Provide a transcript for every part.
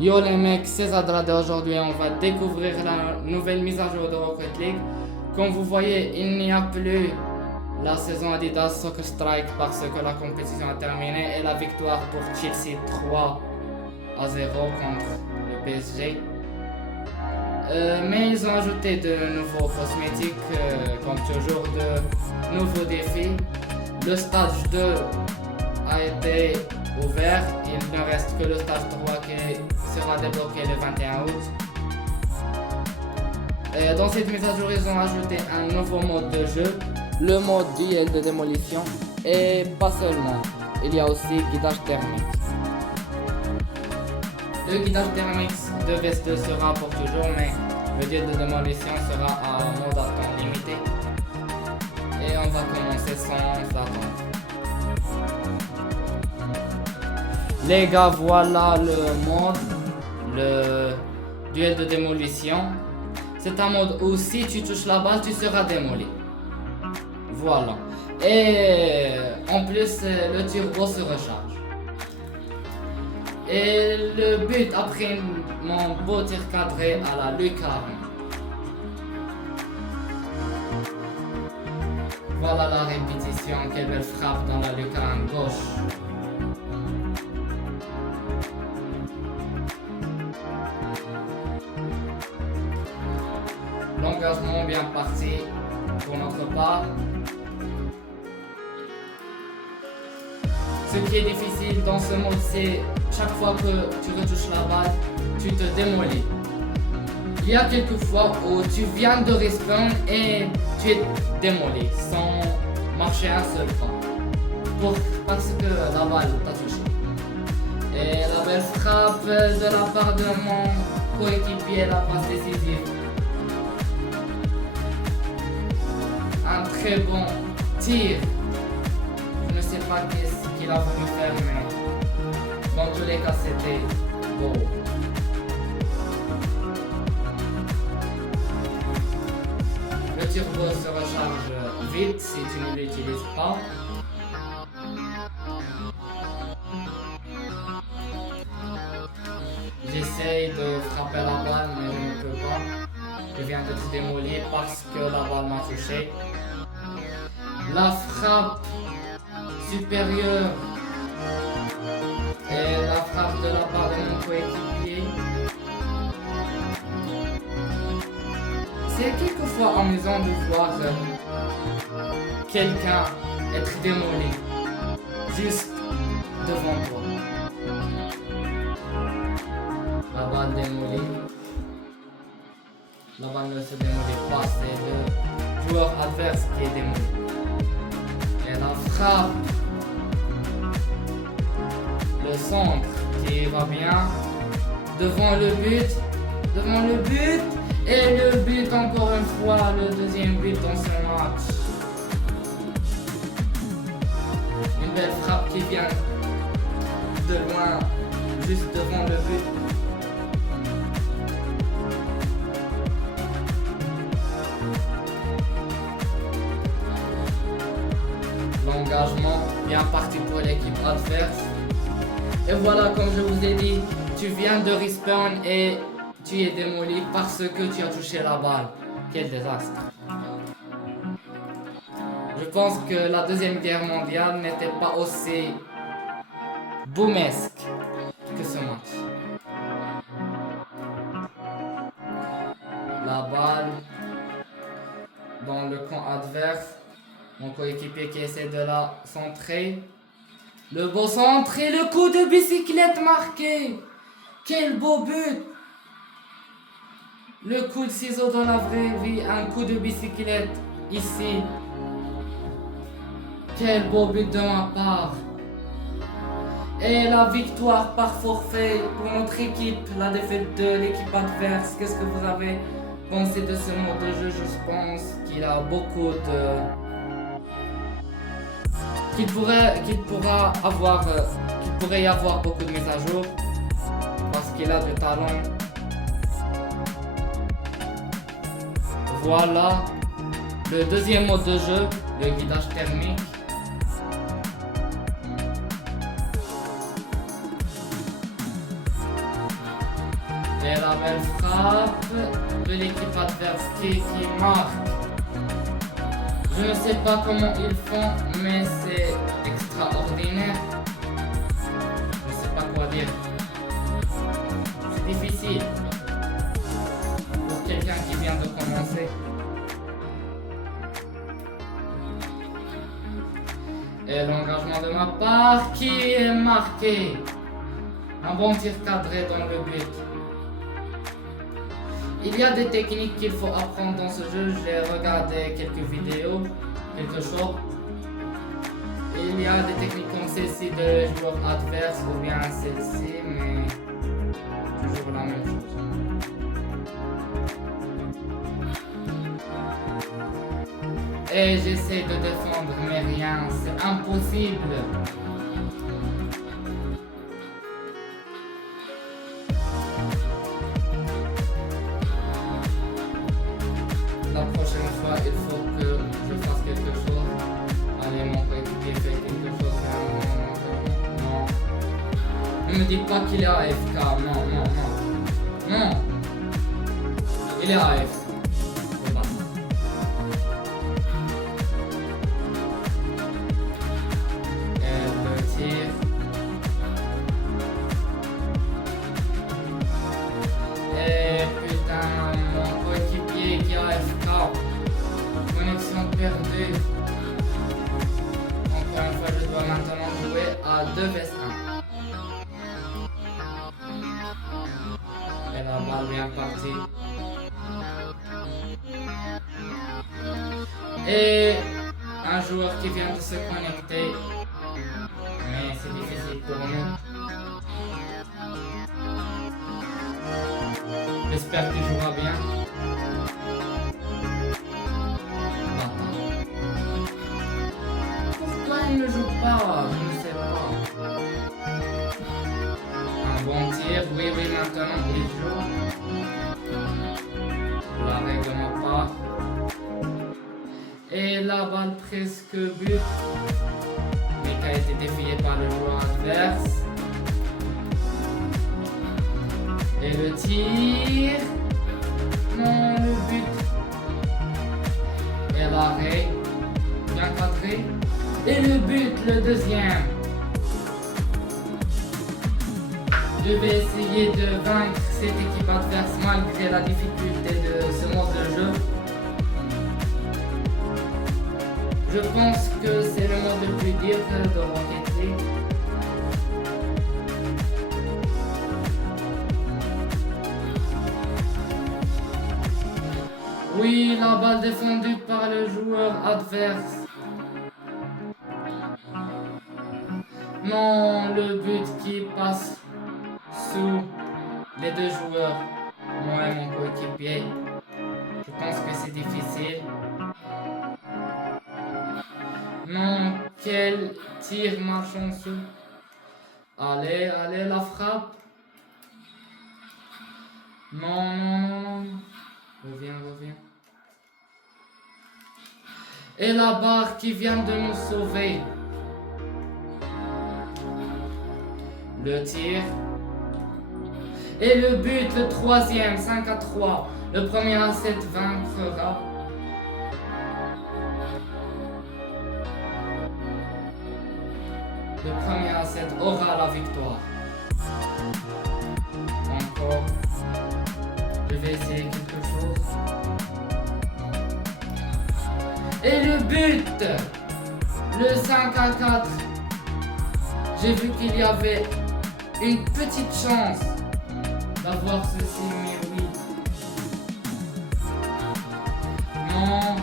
Yo les mecs, c'est Zadrade. Aujourd'hui on va découvrir la nouvelle mise à jour de Rocket League. Comme vous voyez, il n'y a plus la saison Adidas Soccer Strike parce que la compétition a terminé et la victoire pour Chelsea 3-0 contre le PSG. Mais ils ont ajouté de nouveaux cosmétiques, comme toujours de nouveaux défis. Le stage 2 a été ouvert, il ne reste que le stage 3 qui sera débloqué le 21 août. Dans cette mise à jour, ils ont ajouté un nouveau mode de jeu, le mode duel de démolition, et pas seulement, il y a aussi guidage thermique. Le guidage thermique de VS2 sera pour toujours, mais le duel de démolition sera à mode à temps limité. Et on va commencer sans attendre. Les gars, voilà le mode, le duel de démolition. C'est un mode où si tu touches la balle, tu seras démoli. Voilà. Et en plus, le turbo se recharge. Et le but après mon beau tir cadré à la lucarne. Voilà la répétition, quelle belle frappe dans la lucarne gauche. L'engagement bien parti pour notre part. Ce qui est difficile dans ce mode, c'est chaque fois que tu retouches la balle, tu te démolis. Il y a quelques fois où tu viens de respawn et tu es démoli sans marcher un seul pas. Parce que la balle t'a touché. Et la belle frappe de la part de mon coéquipier, la passe décisive. Un très bon tir. Je ne sais pas qu'est-ce qu'il a voulu faire, mais dans tous les cas c'était beau. Le turbo se recharge vite si tu ne l'utilises pas. J'essaye de frapper la balle mais je ne peux pas. Je viens d'être démoli parce que la balle m'a touché. La frappe supérieure et la frappe de la part de mon coéquipier. C'est quelquefois amusant de voir quelqu'un être démoli juste devant toi. La balle démolie. La balle ne se démolit pas, c'est le joueur adverse qui est démoli. Et la frappe, le centre qui va bien, devant le but, et le but encore une fois, le deuxième but dans ce match. Une belle frappe qui vient de loin, juste devant le but. L'engagement bien parti pour l'équipe adverse. Et voilà, comme je vous ai dit, tu viens de respawn et tu es démoli parce que tu as touché la balle. Quel désastre. Je pense que la Deuxième Guerre mondiale n'était pas aussi boomesque que ce match. La balle dans le camp adverse. Mon coéquipier qui essaie de la centrer. Le beau centre et le coup de bicyclette marqué. Quel beau but. Le coup de ciseau dans la vraie vie, un coup de bicyclette ici. Quel beau but de ma part. Et la victoire par forfait pour notre équipe, la défaite de l'équipe adverse. Qu'est-ce que vous avez pensé de ce mode de jeu? Je pense qu'il a beaucoup de... qu'il pourrait y avoir beaucoup de mises à jour parce qu'il a du talent. Voilà le deuxième mode de jeu, le guidage thermique. Et la belle frappe de l'équipe adverse qui marque. Je ne sais pas comment ils font, mais c'est extraordinaire. Je ne sais pas quoi dire. C'est difficile pour quelqu'un qui vient de commencer. Et l'engagement de ma part qui est marqué. Un bon tir cadré dans le but. Il y a des techniques qu'il faut apprendre dans ce jeu. J'ai regardé quelques vidéos, quelques shorts. Il y a des techniques comme celle-ci de joueurs adverses ou bien celle-ci, mais toujours la même chose. Et j'essaie de défendre, mais rien, c'est impossible. La prochaine fois, il faut que je fasse quelque chose. Allez, mon coéquipier fait quelque chose. Non. Ne me dis pas qu'il est AFK. Non. Il est AFK. Perdue. Encore une fois, je dois maintenant jouer à 2 vs 1. Et la balle bien partie. Et un joueur qui vient de se connecter. Mais c'est difficile pour nous. J'espère qu'il jouera bien. Il ne joue pas, je ne sais pas. Un bon tir, oui, maintenant il joue. La règle de ma part. Et la balle presque but. Mais qui a été défiée par le joueur adverse. Et le tir. Non, le but. Et l'arrêt. Bien cadré. Et le but, le deuxième. Je vais essayer de vaincre cette équipe adverse malgré la difficulté de ce mode de jeu. Je pense que c'est le mode le plus dur de Rocket League. Oui, la balle défendue par le joueur adverse. Non, le but qui passe sous les 2 joueurs, moi et mon coéquipier. Je pense que c'est difficile. Non, quel tir malchanceux. Allez, la frappe. Non. Reviens. Et la barre qui vient de nous sauver. Le tir. Et le but, le troisième, 5-3. Le premier à 7 vaincra. Le premier à 7 aura la victoire. Encore. Je vais essayer quelque chose. Et le but. Le 5-4. J'ai vu qu'il y avait une petite chance d'avoir ceci, mais oui. Non,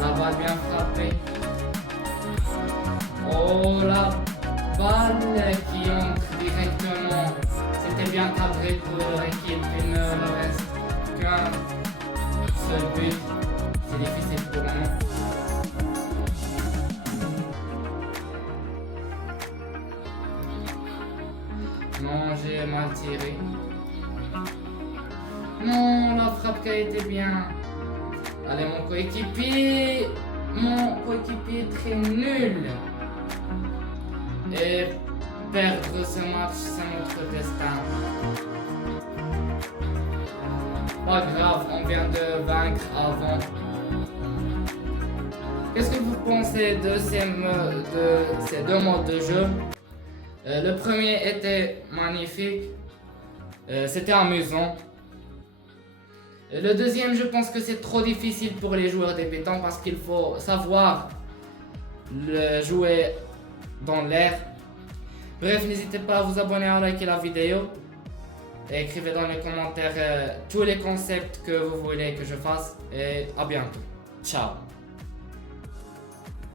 la balle bien frappée. Oh, la balle qui entre directement. C'était bien cadré pour l'équipe. Il ne reste qu'un seul but. C'est difficile pour nous. Non, j'ai mal tiré. Non, la frappe qui a été bien. Allez, mon coéquipier est très nul. Et perdre ce match, c'est notre destin. pas grave, on vient de vaincre avant. Qu'est-ce que vous pensez de ces deux modes de jeu? Le premier était magnifique, c'était amusant. Le deuxième, je pense que c'est trop difficile pour les joueurs débutants parce qu'il faut savoir le jouer dans l'air. Bref, n'hésitez pas à vous abonner, à liker la vidéo et écrivez dans les commentaires tous les concepts que vous voulez que je fasse et à bientôt. Ciao.